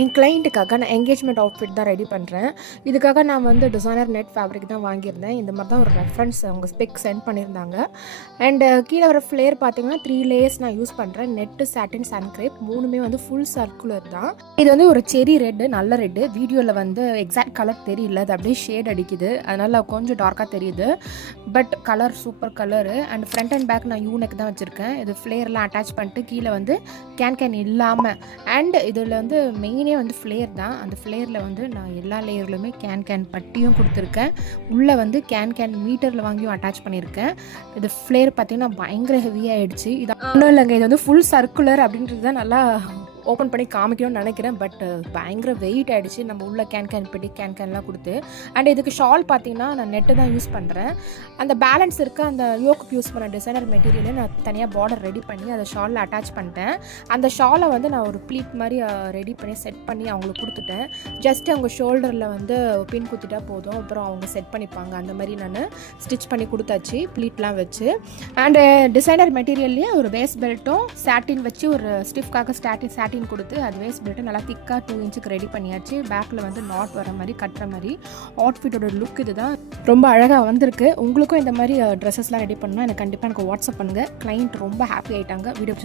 என் கிளைண்ட்டுக்காக நான் engagement outfit தான் ready பண்ணுறேன். இதுக்காக நான் வந்து டிசைனர் நெட் ஃபேப்ரிக் தான் வாங்கியிருந்தேன். இந்த மாதிரி தான் ஒரு ரெஃபரன்ஸ் அவங்க ஸ்பெக் சென்ட் பண்ணியிருந்தாங்க. அண்டு கீழே வர ஃப்ளேர் பார்த்தீங்கன்னா 3 லேயர்ஸ் நான் யூஸ் பண்ணுறேன். நெட்டு, சாட்டின், சன்க்ரேப் மூணுமே வந்து ஃபுல் சர்க்குலர் தான். இது வந்து ஒரு செரி ரெட்டு, நல்ல ரெட்டு. வீடியோவில் வந்து எக்ஸாக்ட் கலர் தெரியல, அது அப்படியே ஷேட் அடிக்குது, அதனால் கொஞ்சம் டார்க்காக தெரியுது. But colour super colour. And front and back நான் யூனெக் தான் வச்சுருக்கேன். இது ஃப்ளேர்லாம் அட்டாச் பண்ணிட்டு கீழே வந்து கேன் இல்லாமல், அண்ட் இதில் வந்து மெயினே வந்து ஃப்ளேர் தான். அந்த ஃப்ளேரில் வந்து நான் எல்லா லேயர்லையுமே கேன் பட்டியும் கொடுத்துருக்கேன். உள்ளே வந்து கேன் மீட்டரில் வாங்கியும் அட்டாச் பண்ணியிருக்கேன். இது ஃப்ளேர் பார்த்திங்கன்னா பயங்கர ஹெவியாகிடுச்சு. இது ஒன்றும் இல்லைங்க, இது வந்து ஃபுல் சர்க்குலர் அப்படின்றது தான் நல்லா ஓப்பன் பண்ணி காமிக்கணும்னு நினைக்கிறேன். பட் பயங்கர வெயிட் ஆகிடுச்சு நம்ம உள்ள கேன் பெட்டி கேன்லாம் கொடுத்து. அண்ட் இதுக்கு ஷால் பார்த்தீங்கன்னா நான் நெட்டு தான் யூஸ் பண்ணுறேன். அந்த பேலன்ஸ் இருக்க அந்த யோக்கு யூஸ் பண்ண டிசைனர் மெட்டீரியலை நான் தனியாக பார்டர் ரெடி பண்ணி அதை ஷாலில் அட்டாச் பண்ணிட்டேன். அந்த ஷாலை வந்து நான் ஒரு ப்ளீட் மாதிரி ரெடி பண்ணி செட் பண்ணி அவங்களுக்கு கொடுத்துட்டேன். ஜஸ்ட் அவங்க ஷோல்டரில் வந்து பின் குத்திட்டா போதும், அப்புறம் அவங்க செட் பண்ணிப்பாங்க. அந்த மாதிரி நான் ஸ்டிச் பண்ணி கொடுத்தாச்சு ப்ளீட்லாம் வச்சு. அண்டு டிசைனர் மெட்டீரியல்லையே ஒரு வேஸ்ட் பெல்ட்டும் சாட்டின் வச்சு ஒரு ஸ்டிஃப்காக சாட்டின் கொடுத்து அது வேஸ்ட் பெல்ட்டு நல்லா திக்காக 2 இன்ச்சுக்கு ரெடி பண்ணியாச்சு. பேக்கில் வந்து நாட் வர மாதிரி கட்டுற மாதிரி அவுட்ஃபிட்டோட லுக் இது தான். ரொம்ப அழகாக வந்திருக்கு. உங்களுக்கும் இந்த மாதிரி ட்ரெஸ்ஸஸ்லாம் ரெடி பண்ணால் எனக்கு கண்டிப்பாக வாட்ஸ்அப் பண்ணுங்கள். கிளைண்ட் ரொம்ப ஹாப்பி ஆகிட்டாங்க. வீடியோ